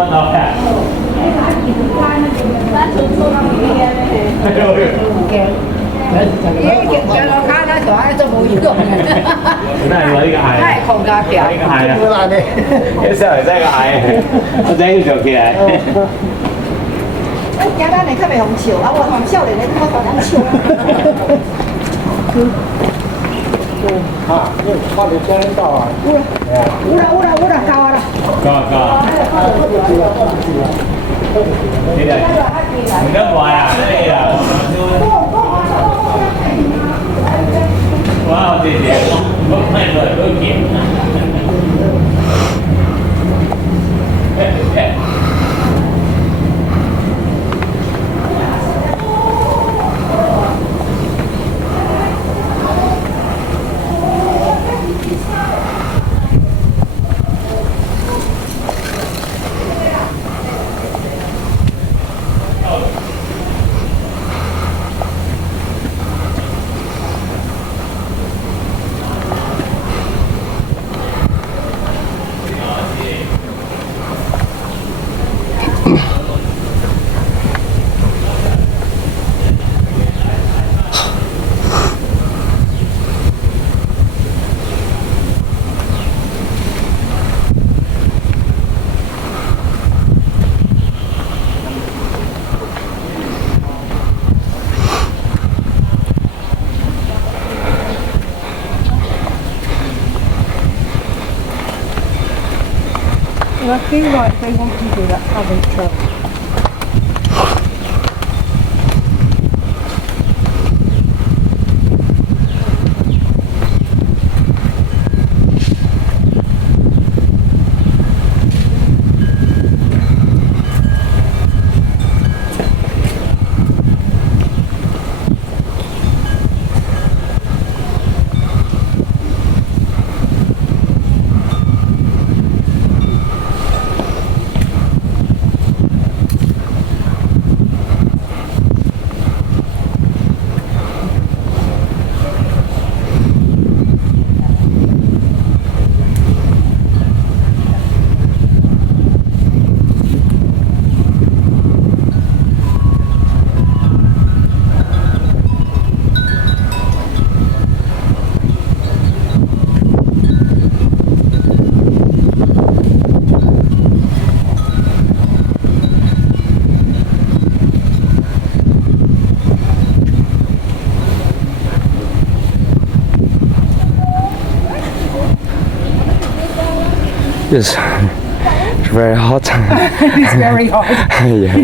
我老看。叫老卡那小孩做无用。那我一个矮。太空家表。一个矮啊。不然呢？一小会再个矮，我再去做起来。我惊咱的较袂红笑，啊，我从少年的我大人笑。啊，你快点先到啊！有啦，到啊啦。高。你来，你干嘛呀？对呀。哇，姐姐，我看到都甜。I feel like they want to do that public trip. Yes, it's very hot. It's very hot. Yeah.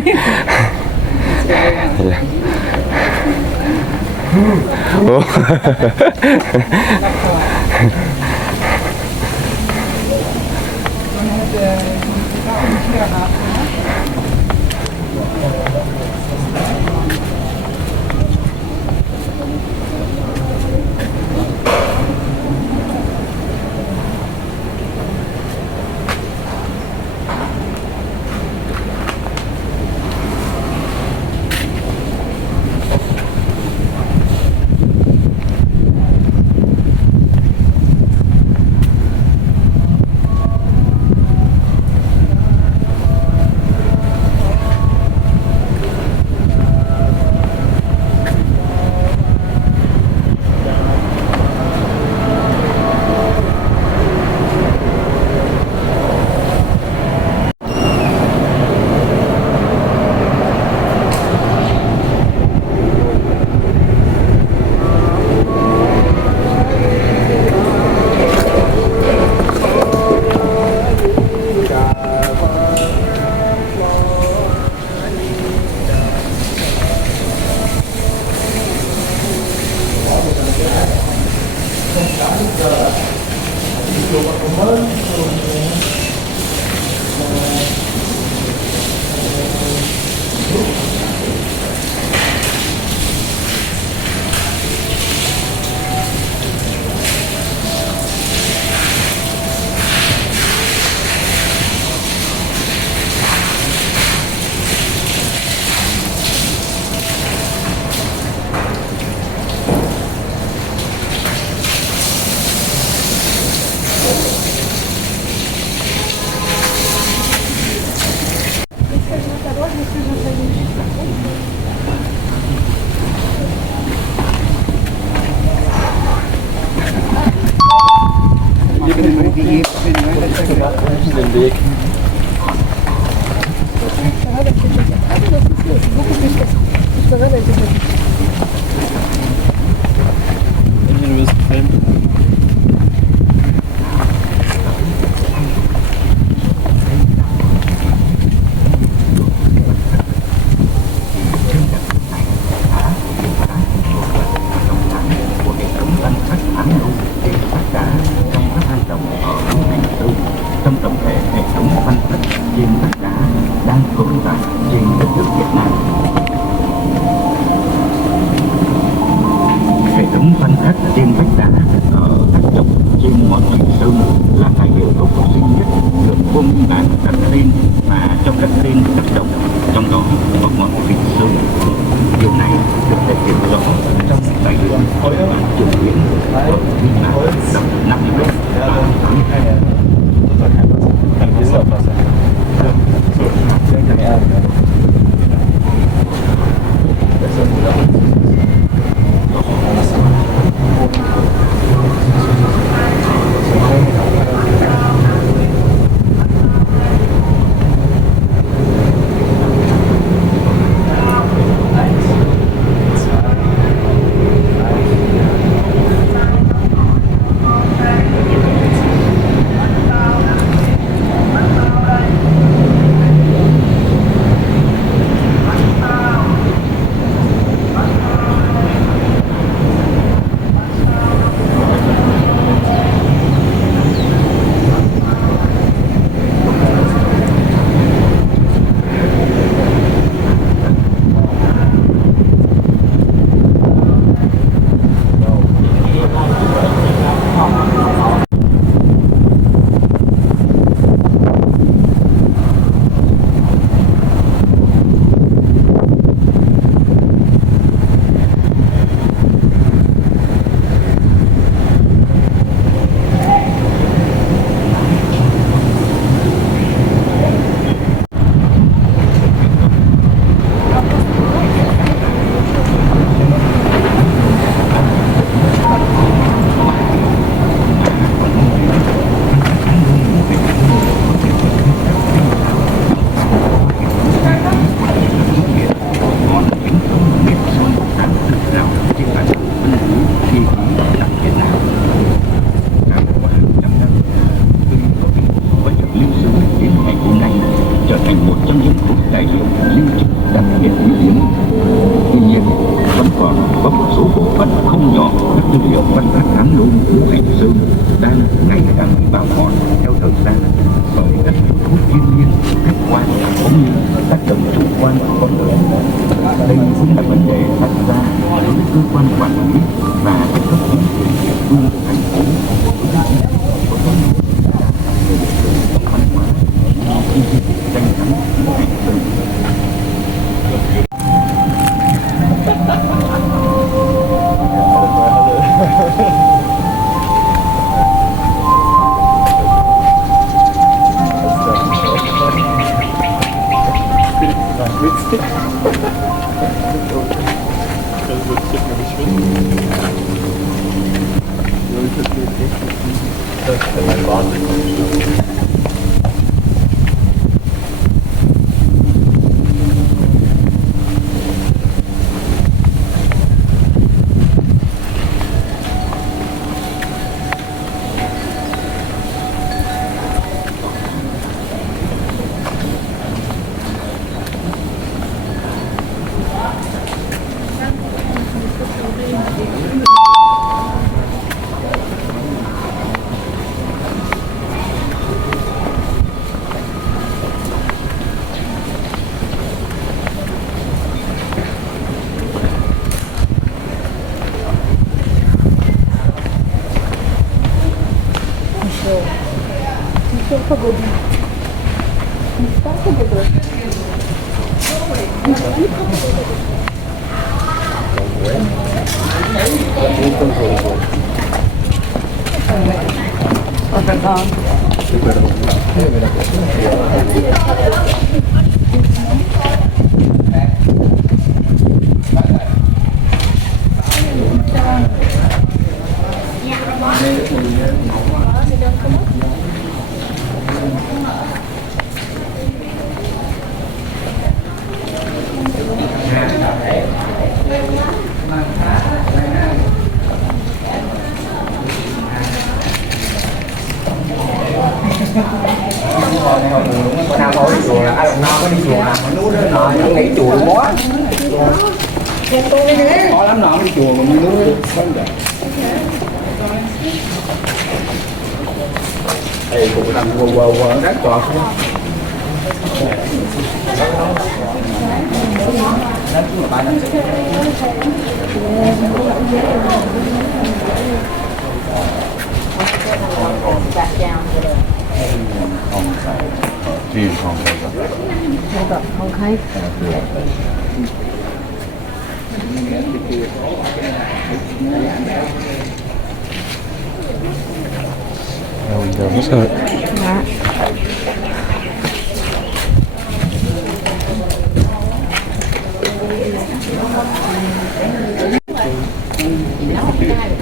Yeah. Den Weg. Immerhin wirst du filmen. Trong tổng thể hệ thống văn hóa trên tất cả đang tồn tại trên đất nước Việt Nam. Hệ thống văn khắc trên vách đá ở các dọc trên ngọn Thủy Sơn là tài liệu có cổ sinh nhất được quân bản đặt tên và cho các tên các dọc, trong đó có ngọn Thủy Sơn. Điều này được thể hiện rõ trong tài liệu bản chủ quyển ở biên bản đọc 50 và 82. Kann ich das Wasser? Ja, so. Ja. là ai nào có đi chùa nào mà nuốt đó nọ nó nghĩ chùa quá khó lắm nào đi chùa mà đi nuốt đây cũng làm quờ rác trọt Thì không phải đó. không thấy Sợ. dạ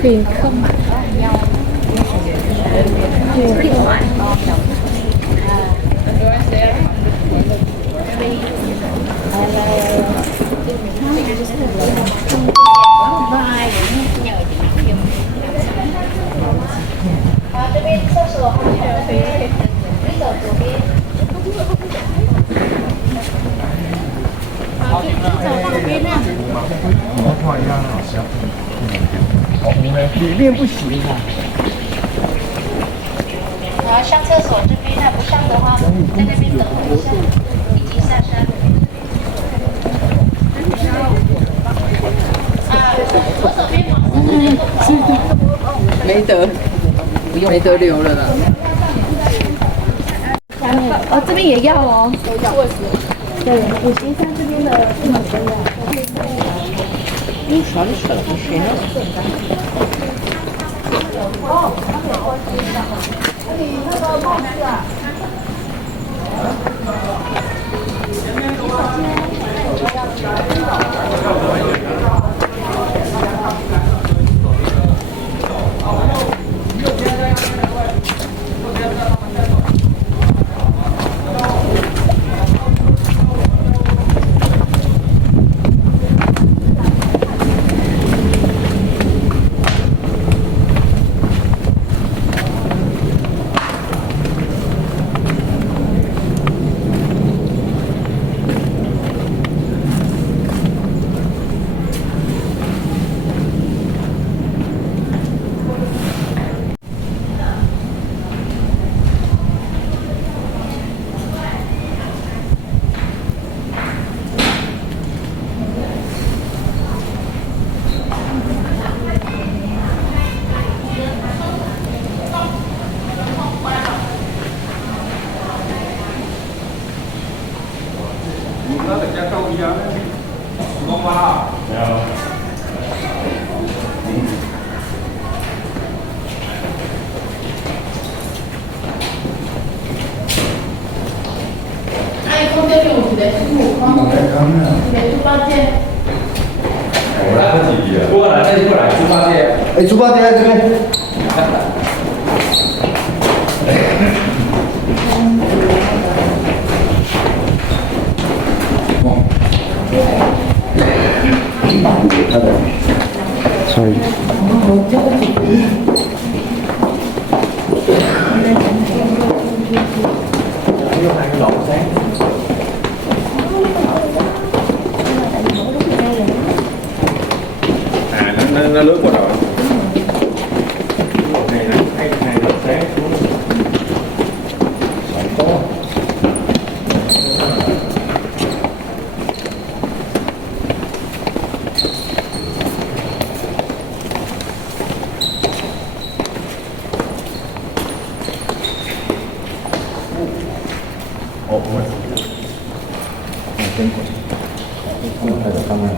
khuyên không mặc nhau上厕所这边呢，不上的话，在那边等我一下，已经下山。左手边往没得，没得留了啦。哦，这边也要哦。对，五行山这边的这么都要。啥的吃了不行。哎，猪八戒在这边。Sorry。nó lướt qua rồi. Này là sáng xuống. Sợi to. Ồ, không phải là camera.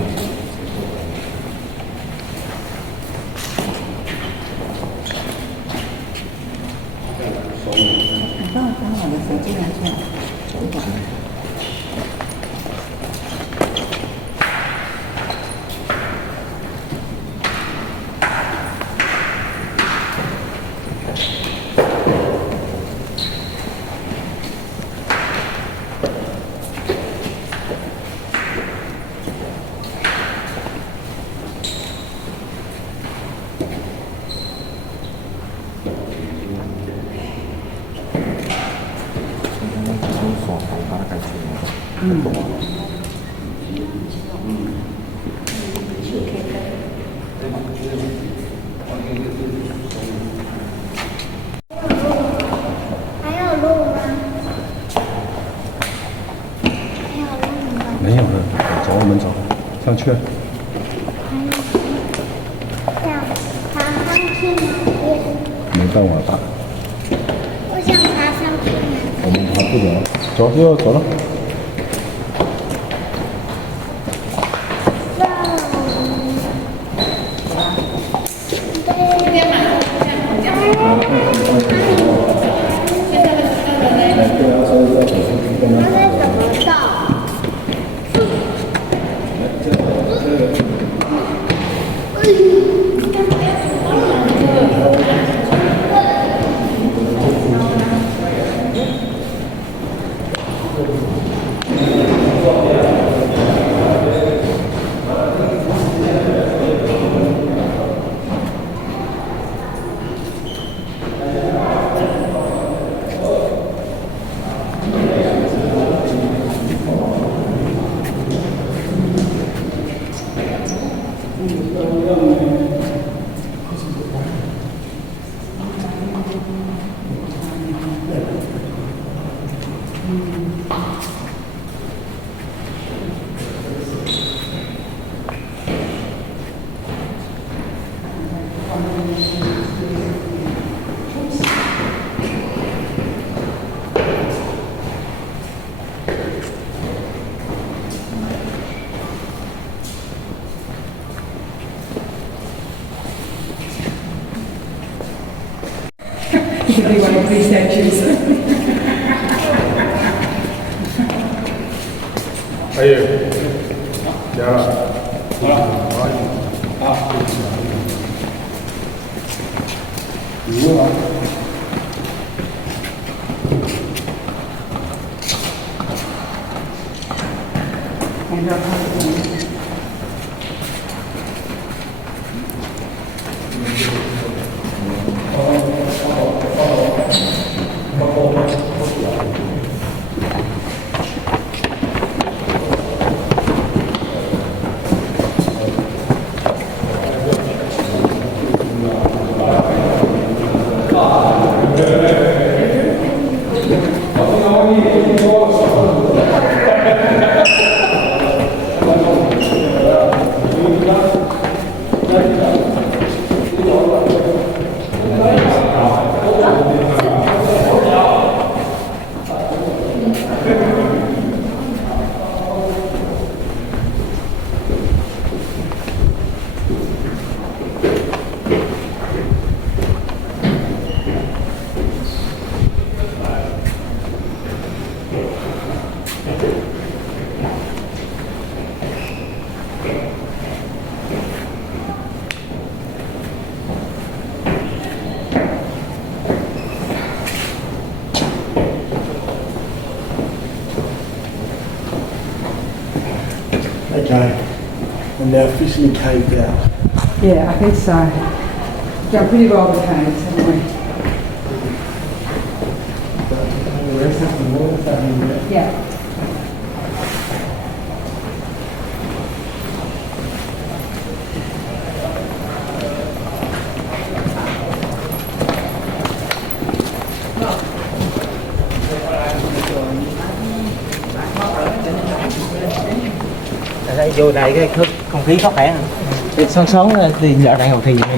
还有路吗？还有路吗？没有了，走，我们走，上去。想爬上去哪边？没办法爬，我想爬上去哪我们爬不了。走，又走了。They want to please statues. 哎呦，加了，好了，你用啊。Okay, and they're officially caved out. Yeah, I think so. Done pretty well with caves, haven't we? Yeah. Ở đây vô này cái không khí có khỏe hơn. Sống sống thì giờ đang ngồi thì vậy.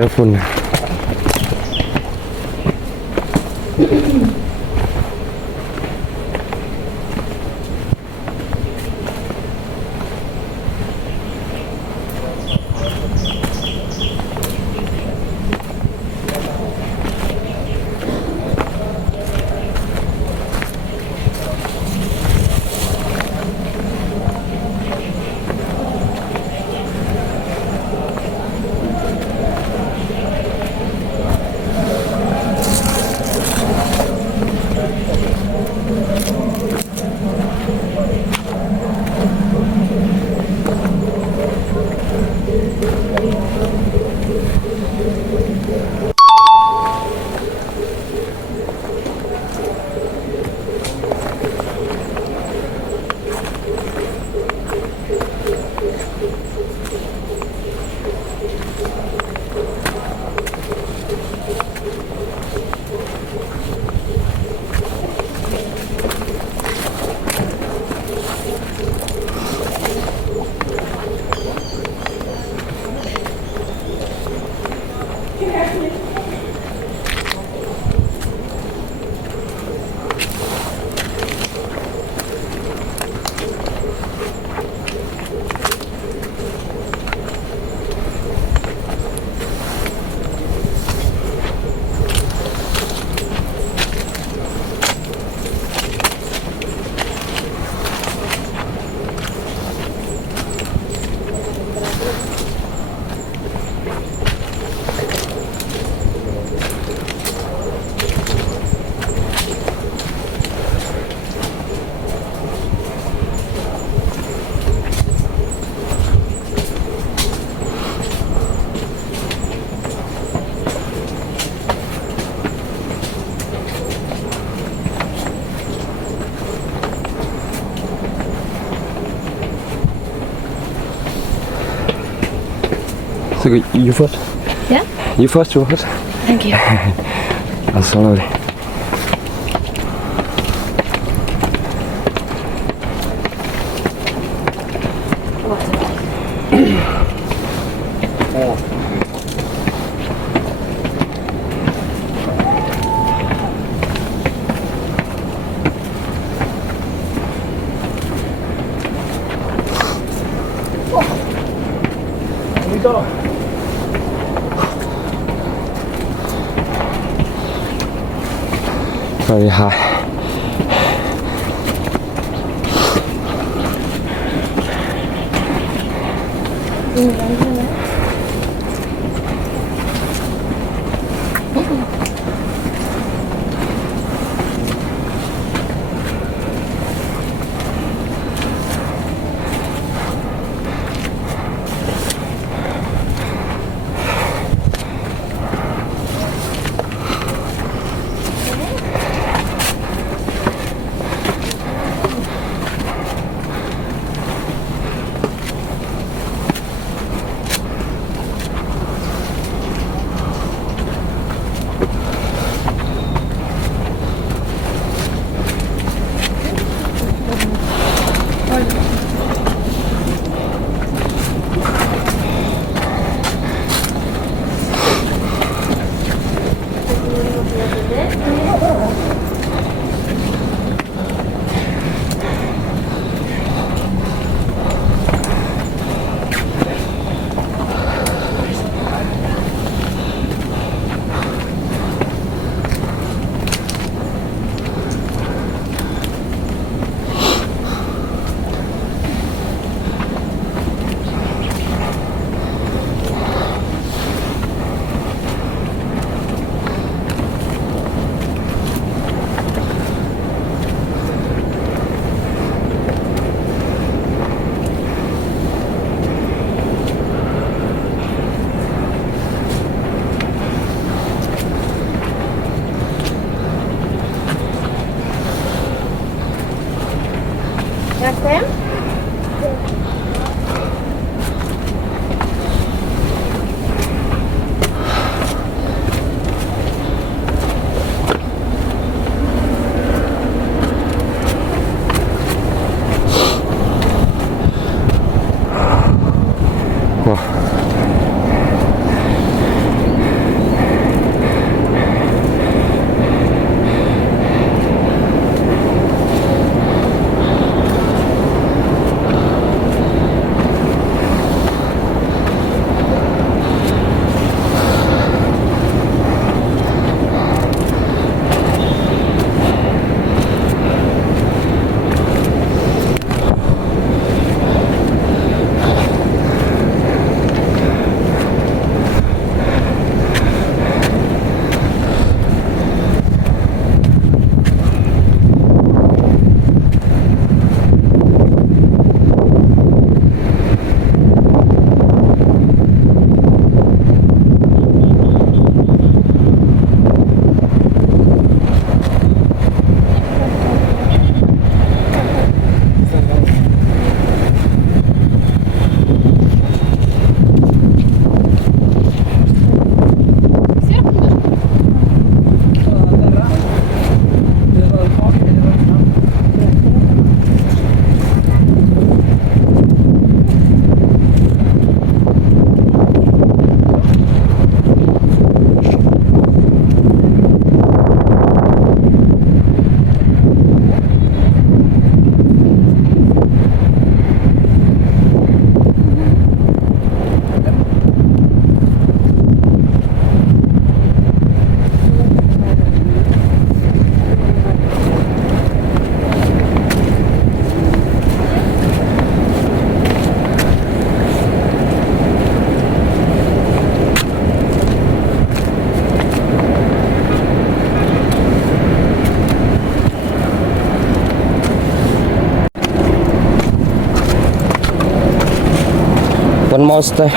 careful. So you first? Yeah? You first. Thank you. Slowly. Very high. One more step.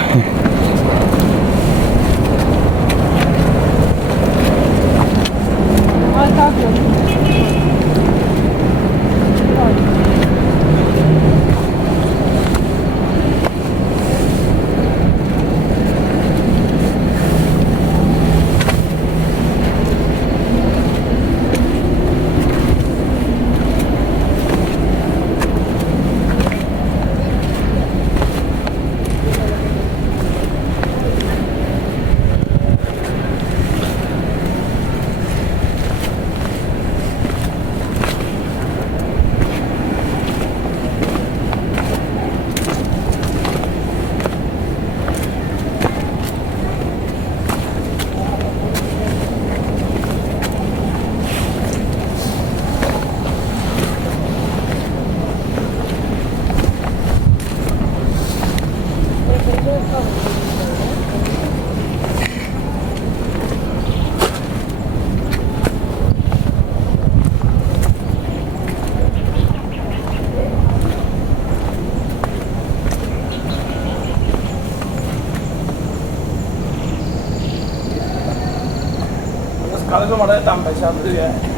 가서 말해 담배 샤브리에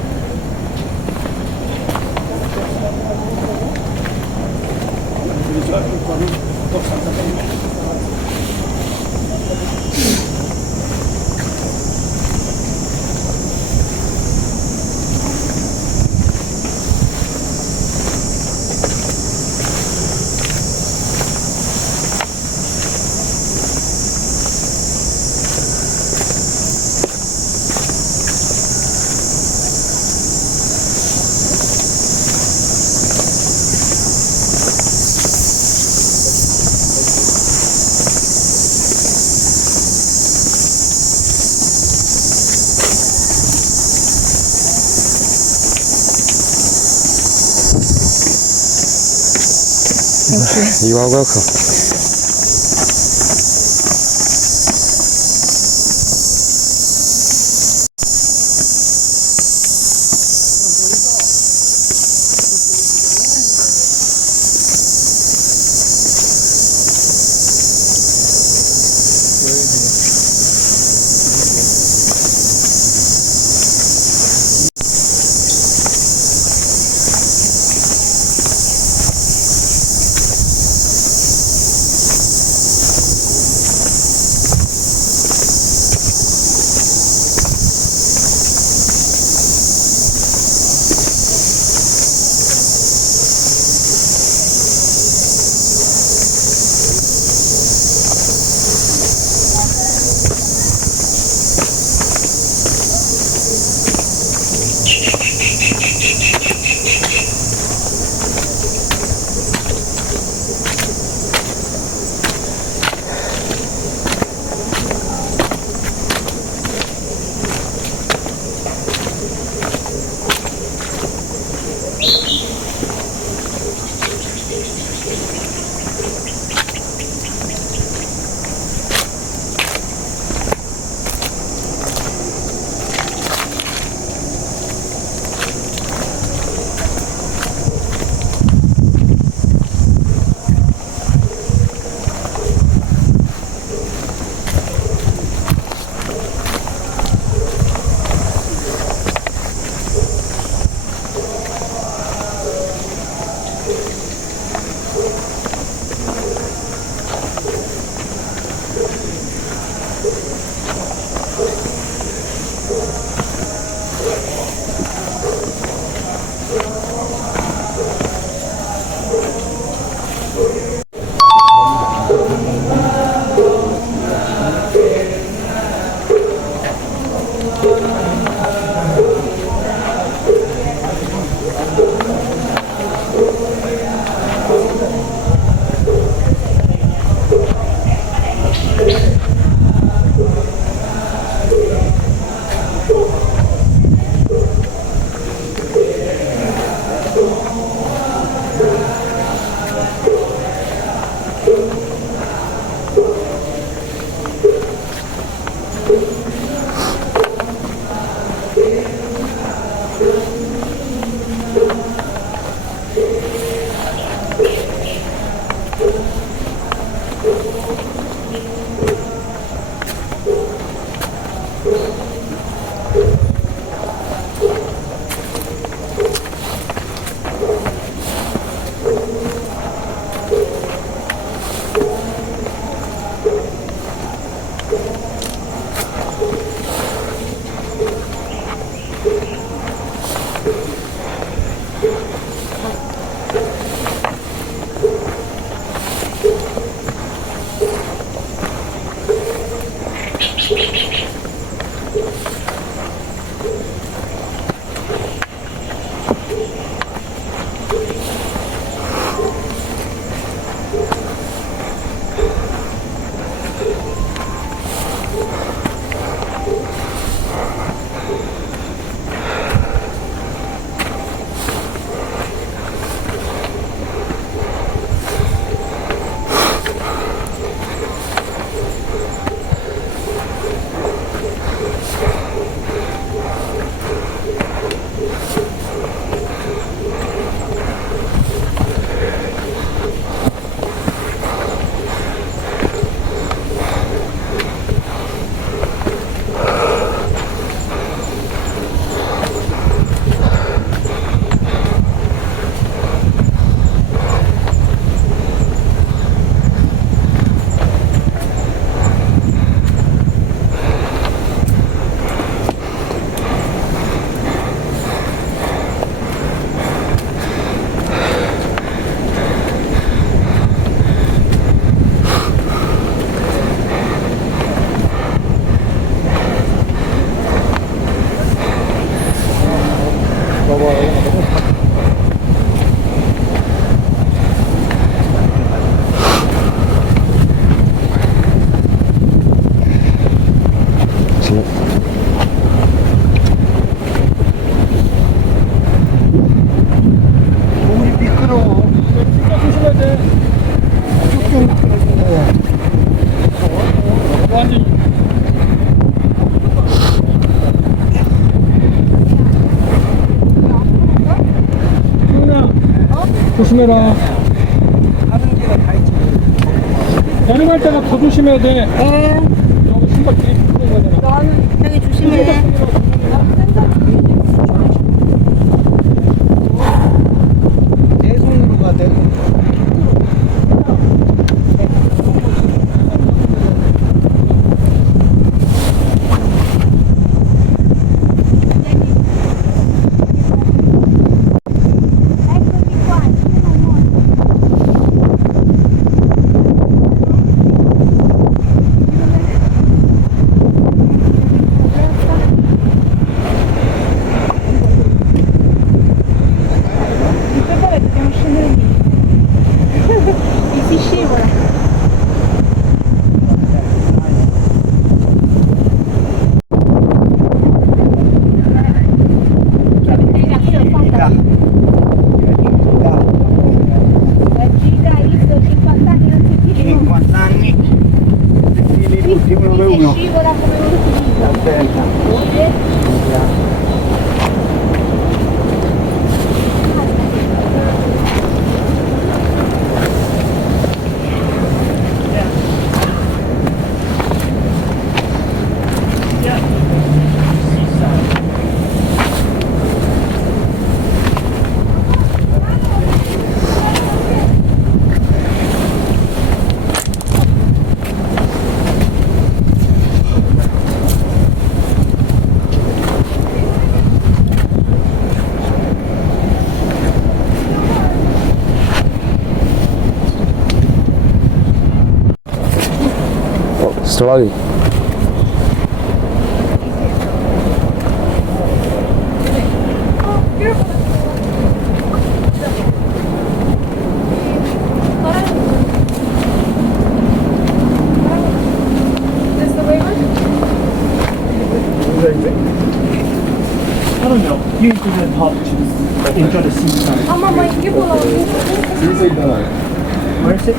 You are welcome. 조심해라. 하는 데가 다 있지. 내려갈 때가 더 조심해야 돼. 네. 여기 신발 되게 큰 거잖아. 저기 조심해. 내 손으로 가, 내 손으로. Scivola come uno Slowly. I don't know. You need to learn how to choose. Enjoy the seaside. Where is it?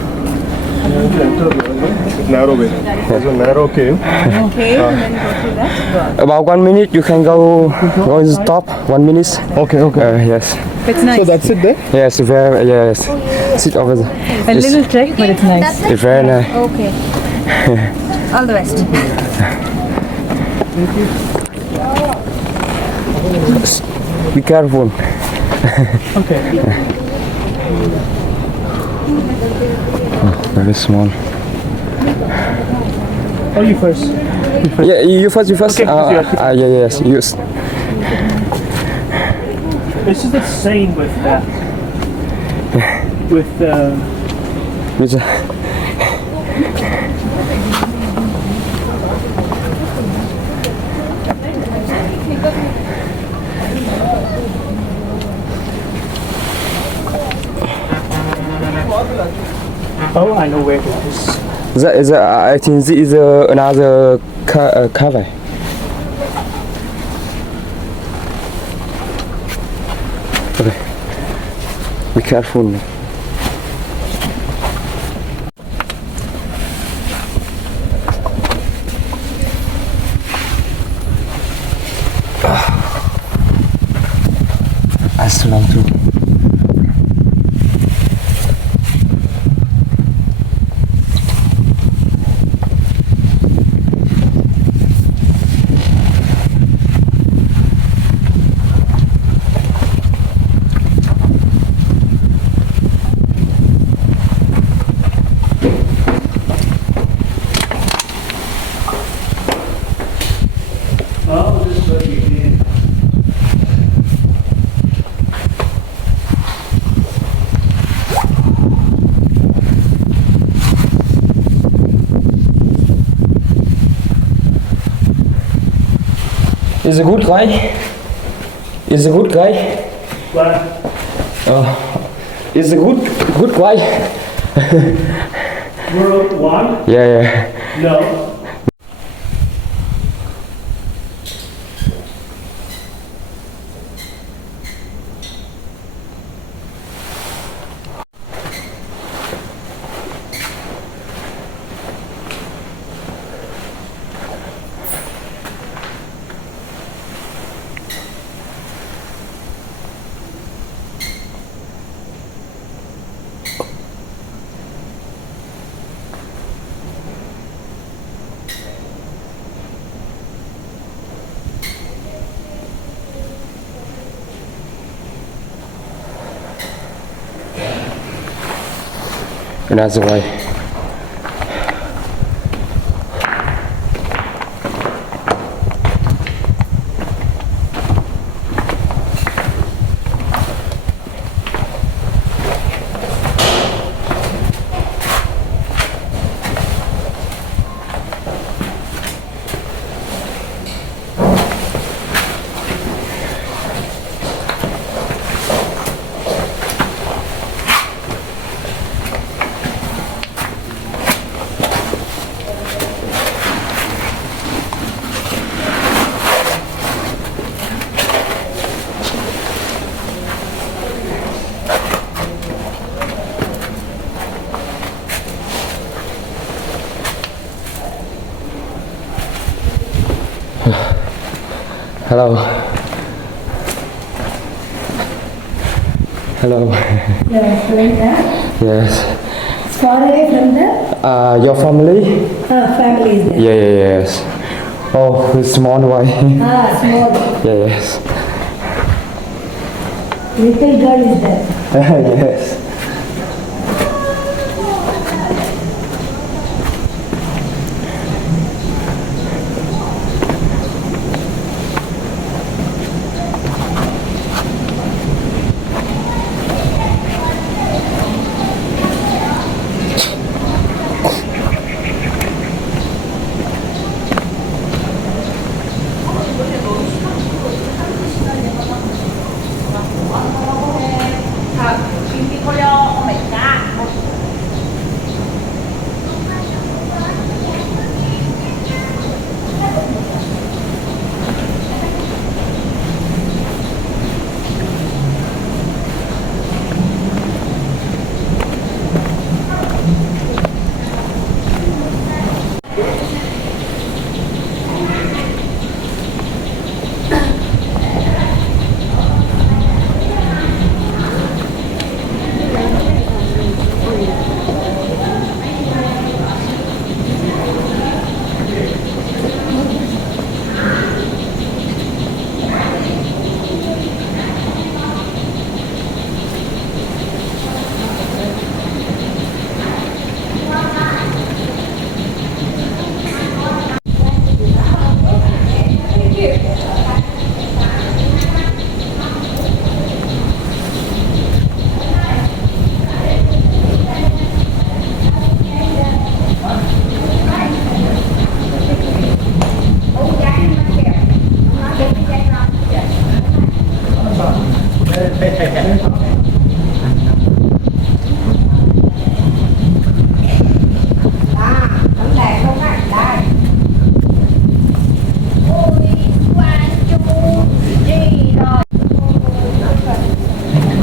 Narrow way. There's a narrow cave. Okay, and then go through that. About 1 minute, you can go and stop. 1 minute. Okay, okay. Yes. It's nice. So that's it there? Yes, very, yes. Sit over there. A little trek, but it's nice. It's very nice. Okay. All the best. Be careful. Okay. Very small. Oh, you first. Yeah, you first. Okay, because Yeah, yes. You. This is the same with that. With Which, oh, I know where it is. I think this is another cover. Okay. Be careful. That's long too. Oh, this is what you did. Is a good guy. Is a good guy. But Is a good guy. World One? Yeah. No. another way. Hello. Hello. Yes, like that. Yes. Far away from the Your family? family is there. Yes. Oh, the small way. Small. Yes. Little girl is there. Yes.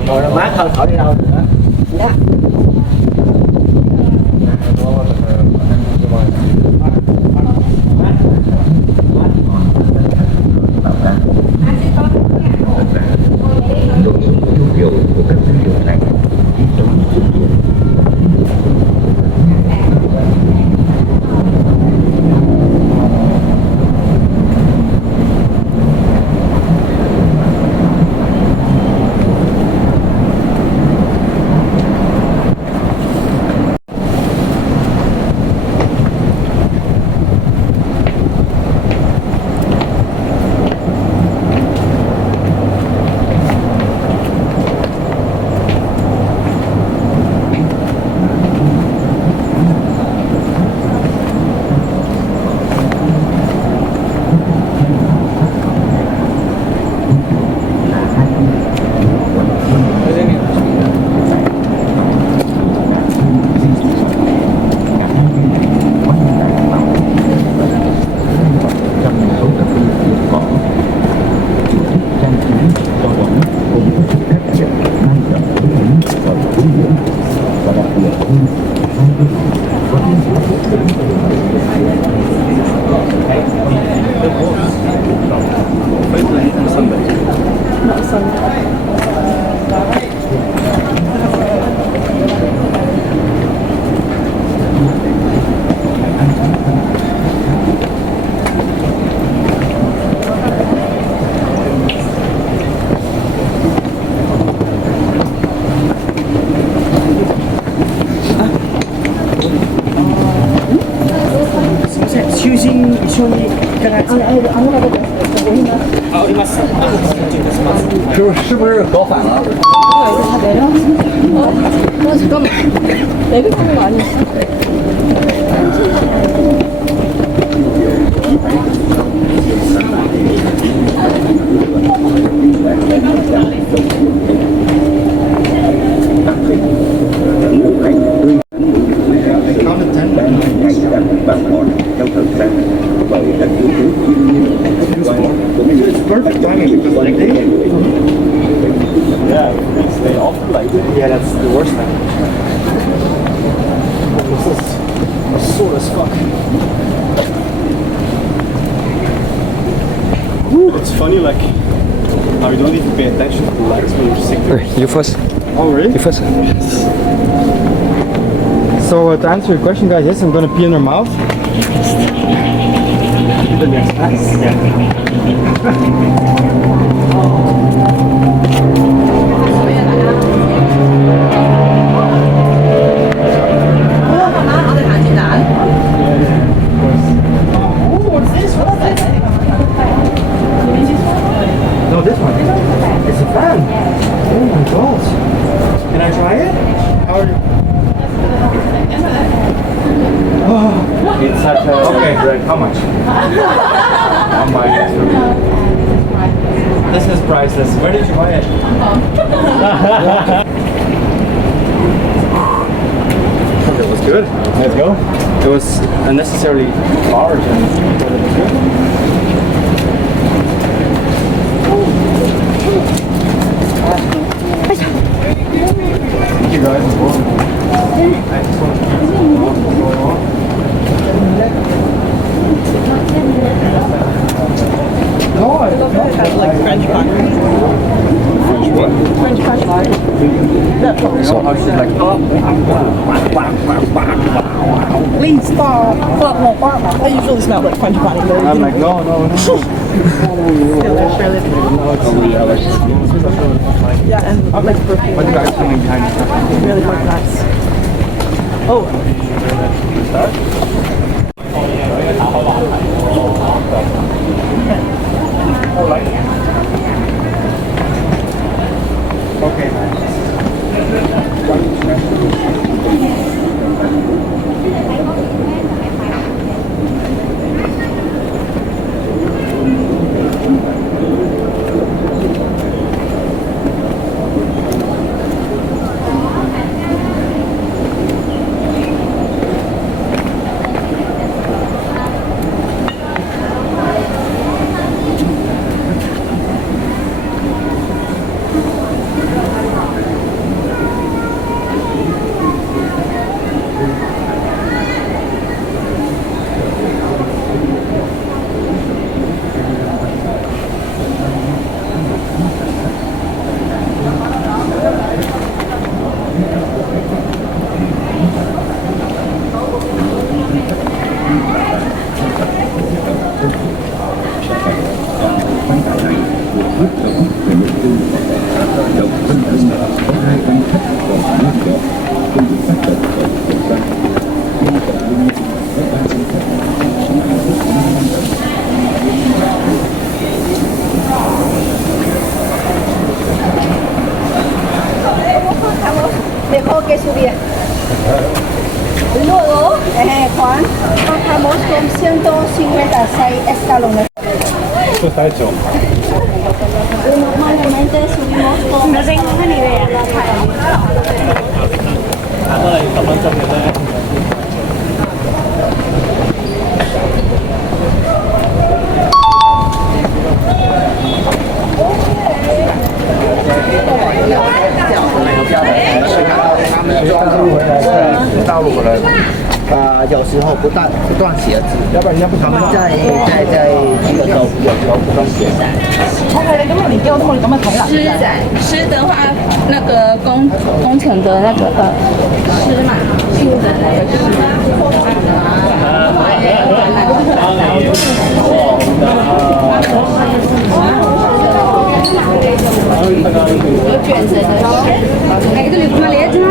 Rồi nó mát hơn khỏi đi đâu nữa. Nội dung tiêu biểu của các tư liệu này ghi trong sự kiện. 是不是搞反了？ 잠깐만. 내가 하는 거 아니지? Yeah, that's the worst thing. This is sore as fuck. It's funny, like, how you don't even pay attention to the legs when you're sick. You first. Oh, really? You first. So, to answer your question, guys, yes, I'm gonna pee in her mouth. No, this one. It's a fan. Oh my god. Can I try it? How are you? It's such a... Okay, Greg, how much? I'm buying it too. This is priceless. Where did you buy it? It was good. Let's go. It was unnecessarily large and but it was good. Thank you guys. Please stop. I usually smell like French potty. I'm like, no. Yeah, and like perfume. What guys coming behind us? Really nice. Oh. Okay. Dejó que subiera. Luego, Juan, bajamos con 156 escalones. Esto está hecho. Normalmente subimos con... No tengo ni idea.大陆回来的。有时候不断鞋子，要不然人家不他们在这个时候有时候不断鞋子。湿的话，那个工程的那个湿嘛，新的那个有卷绳的，哎，这里他妈连着呢。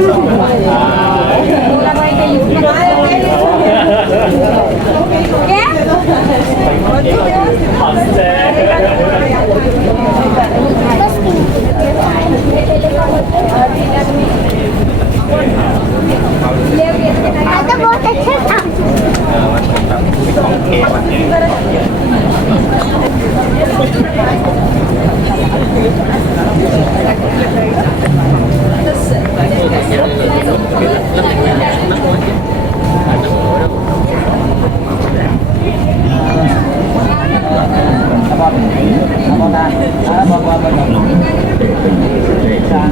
nóng để bình để tránh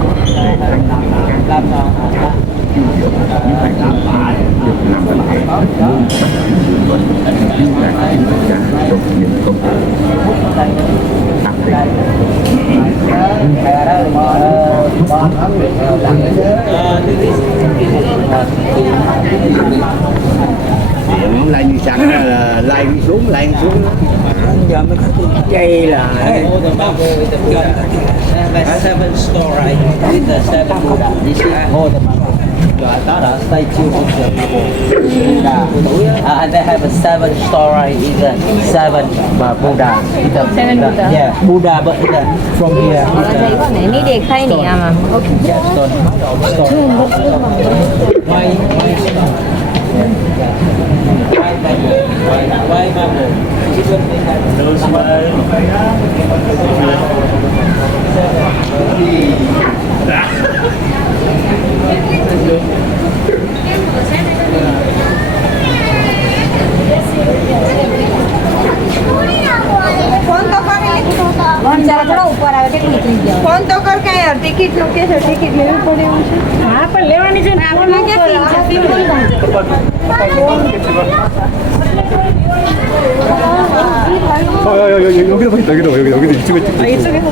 những hành động này được làm bằng hệ thống luôn các kỷ luật như là kiểm tra đột nhiên công tác áp Điểm lên như sẵn là lên xuống giờ mới có tôi chay lại. 7 story with the 7 Buddha. This is more than đó là statue of the Buddha. And they have a 7 story is a 7 Buddha. 7 Buddha. Yeah, Buddha but from here. Ini dia kain ni ama. Yeah, stone. Why marble? No smile. Phone તો કર કે યાર ટિકિટ નું કે છે ટિકિટ લેવી પડે એવું છે હા પણ લેવાની છે ને આપણે ક્યાં સીન છે 여기도 보인다. 여기도 이쪽에 찍고 있어. 이쪽에서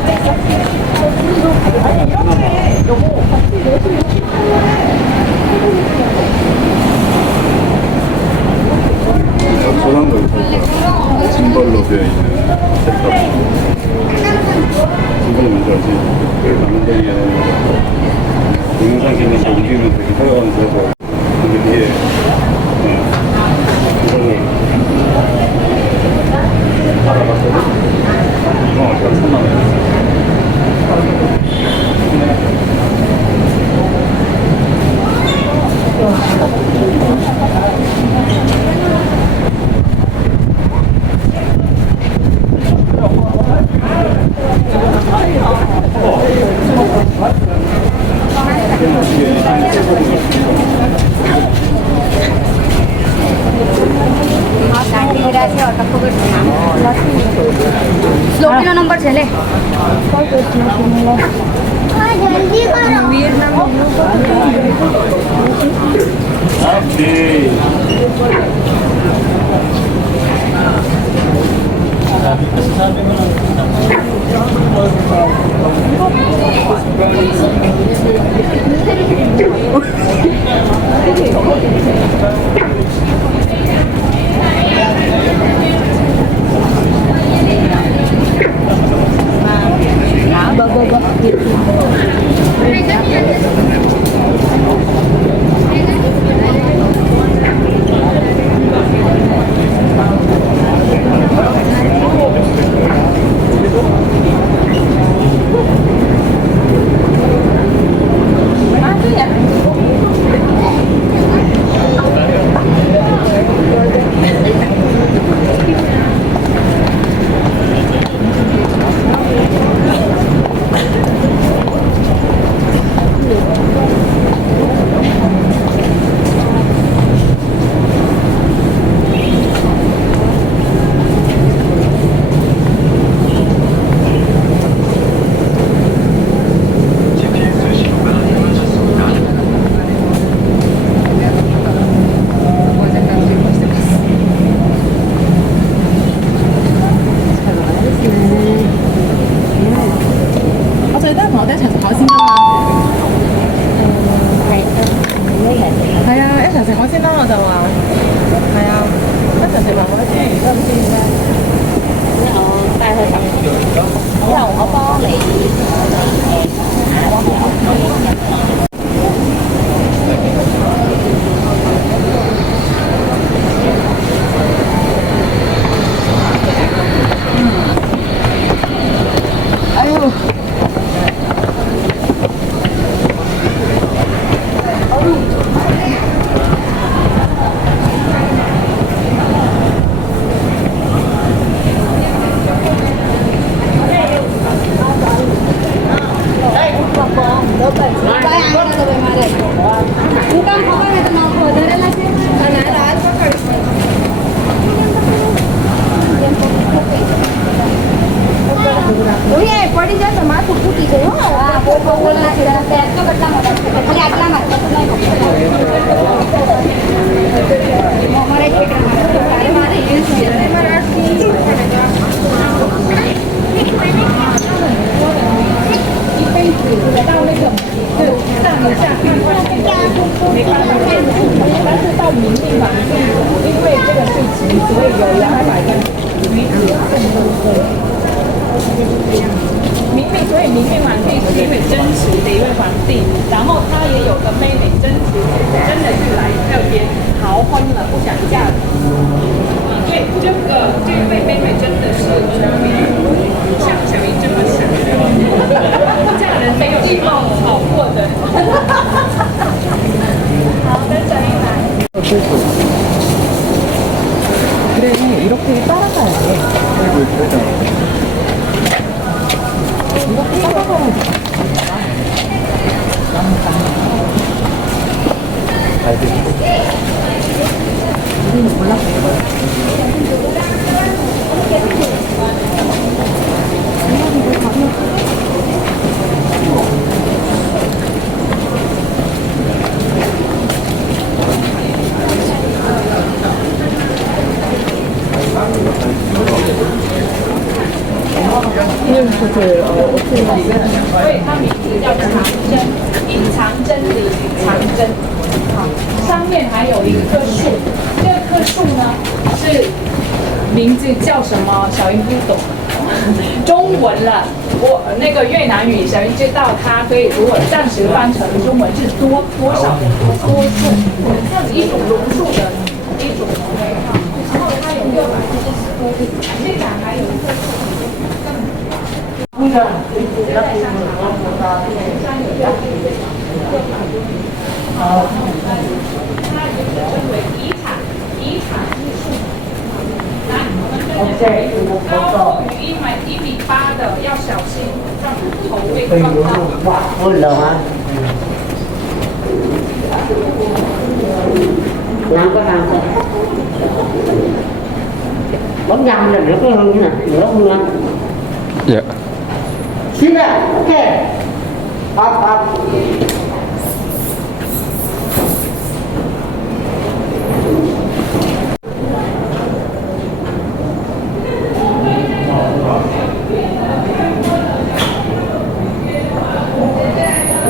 저런 거 있어. 짐벌로 되어 있는 셋업. 짐벌이 뭔지 알지? 남들이 동영상 찍는 거 움직이면 되게 사용하는 거라서 근데 뒤에 이걸로 알아봤거든? 이거 제가 3만원 સ્લોપીનો નંબર છે લે 明明，所以明明皇帝是因为真实的一位皇帝，然后他也有个妹妹真实，真的是来这边逃婚了，不想嫁人。对，这位妹妹真的是像小姨这么想的，嫁人没有一毛好过的。好，等等一来。 그래, 이렇게 따라가야 돼. 이렇게 따라가야 돼. 우리는 몰랐어.所以它名字叫长针，隐藏真理长针。好，上面还有一棵树，这棵树呢是名字叫什么？小云不懂中文了。我那个越南语，小云知道它可以，如果暂时翻成中文是多少多树，这样子一种榕树的一种为号。然后它有640多粒，现在还有一棵树。 高过于1.8的要小心，让头被撞到。Ôi lờ hả? Làm có làm không? Bóng dầm là được cái hương như này, nữa không nha? Dạ. Xin ạ, ok. Up.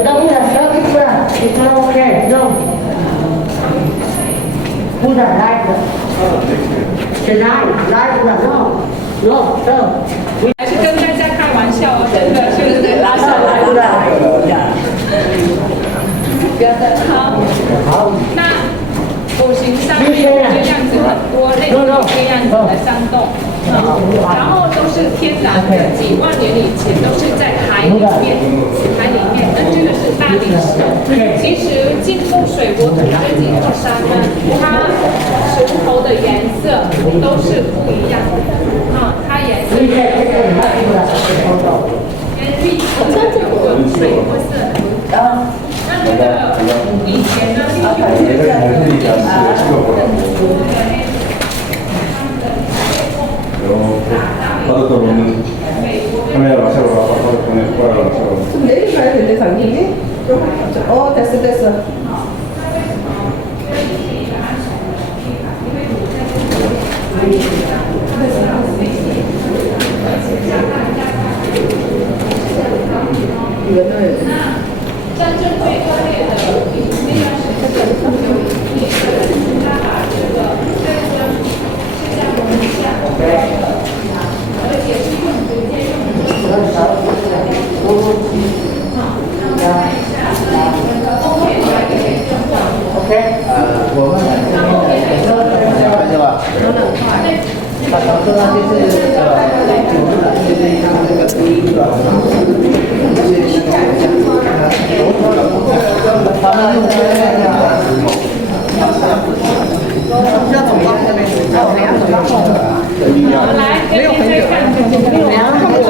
Đâu là sơ cái chưa? Thì thôi ok, đâu? Who's that light? The light là no, sơ. 还是跟大家开玩笑，真的是拉上来的。好，那五行山面这样子很多类似这样子的山洞，然后都是天然的，几万年以前都是在海里面，那这个是大理石。其实进风水国土这几座山呢，它石头的颜色都是不一样的，它颜色。 水或色，那这个以前呢，바로는 카메라 마셔라 바로 보내고 마셔라. 좀 내리셔야 되는데 장님. 됐어. 이거는 战争最恶劣的那段时间，他把这个是这样的一下，而且是用直接用来，没有很久，然后他们都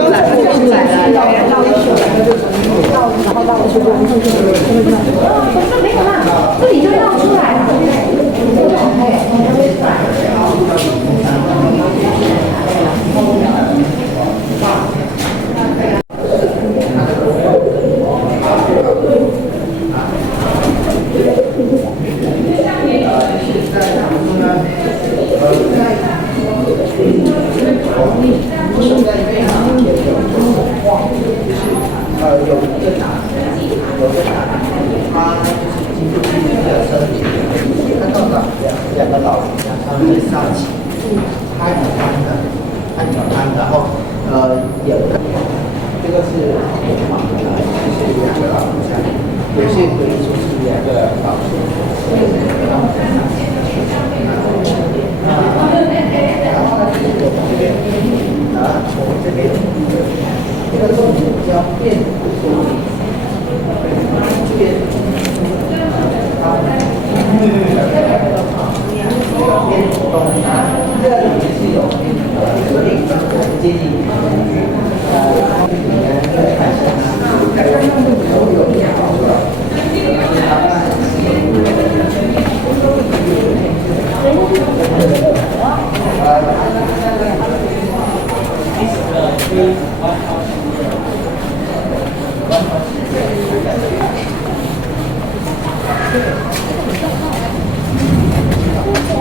出来了，绕一圈，然后绕出来，没有啦，这里就绕出来了，有一个男的，他就是经过自己的身体，看到了两个老人家，他们在上起，他很安的，然后有这个是马的，是两个老人家，有些可以说是两个老人家。我们这边这个动物叫变这边变动，这个里面是有另一个建议，你们看一下，都有两个。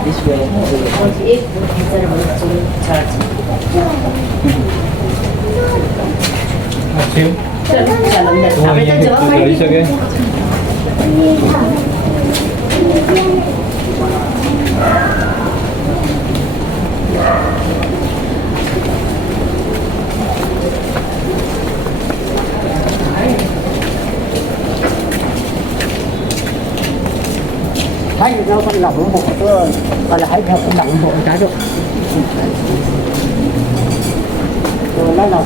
This way, 48 instead of 30. Chill. Lấy cho cái. Thấy nó con lọc nó bộ cơ, còn là hãy theo con lọc bộ trái được. Rồi lấy lọc.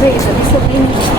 Đây là cái sợi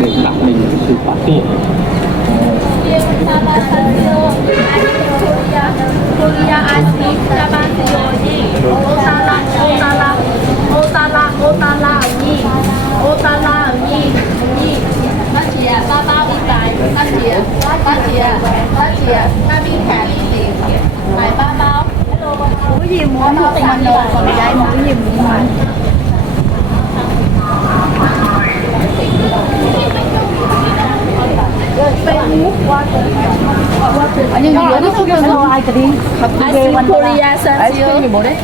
để tạo nên sự phát triển. Korea ice cream, Japan Yoji, Otala, Otala, Otala, Otala, Nhi, Otala, Nhi, Nhi. Bác chị ạ, ba bao đi bài, bác chị ạ, bác chị ạ, bác chị ạ, ta đi thẻ đi tìm, bài ba bao. Cái gì muốn một mình đồ, còn dạy một cái gì muốn mà. 아니 여기 속에서 아이들이 갑자기 코리아 산지요. 아이스크림이 뭐래?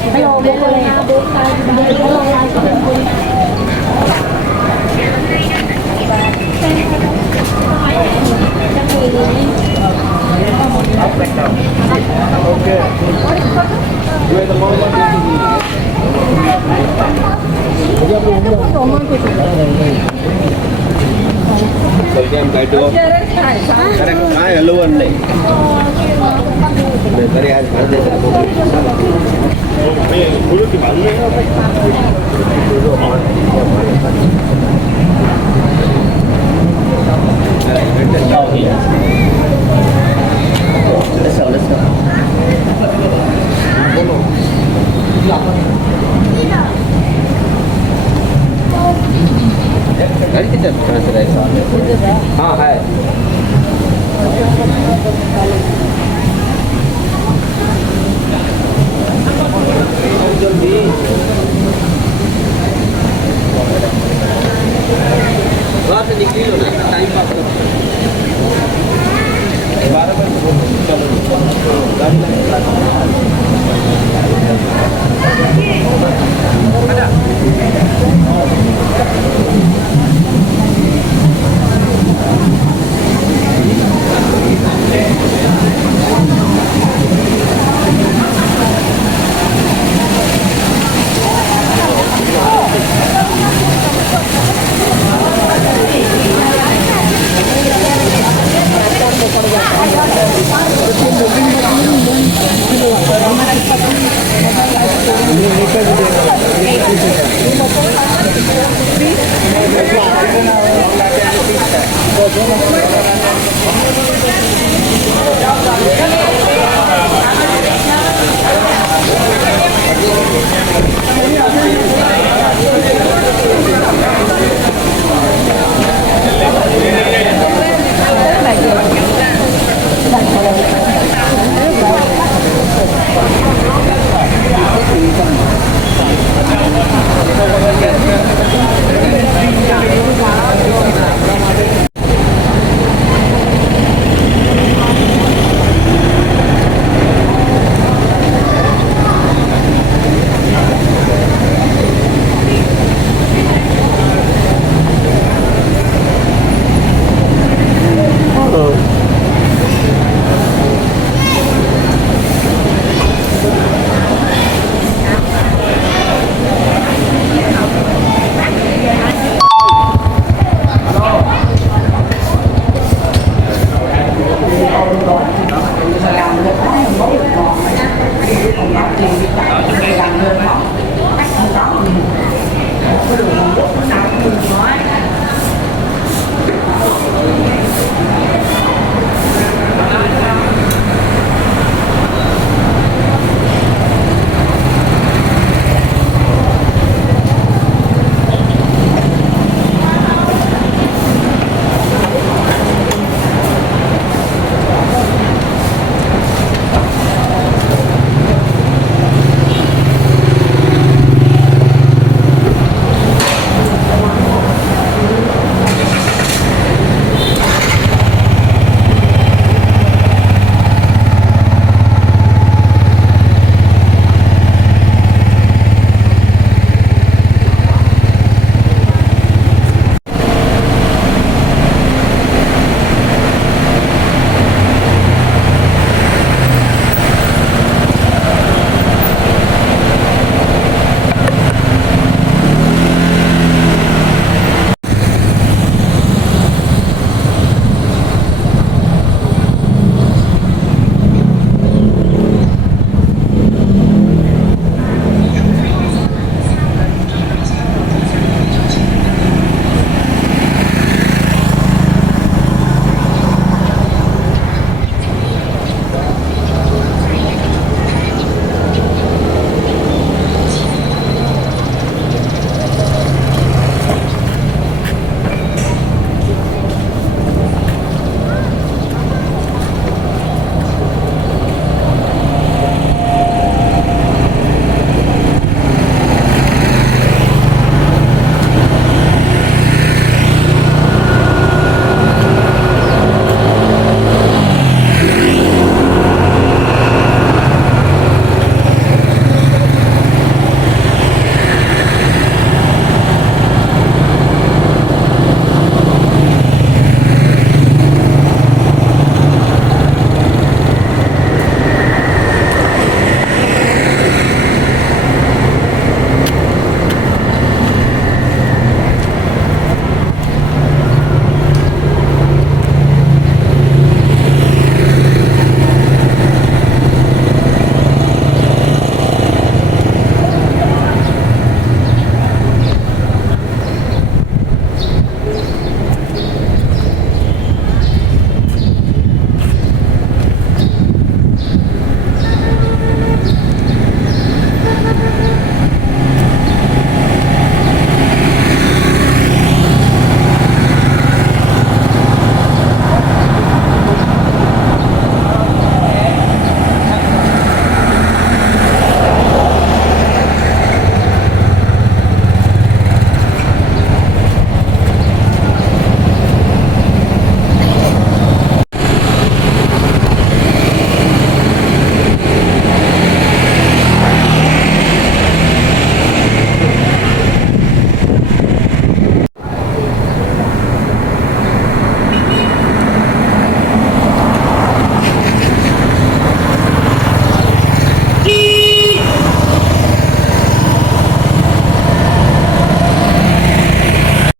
cái đường cái là luôn này để cái này ăn để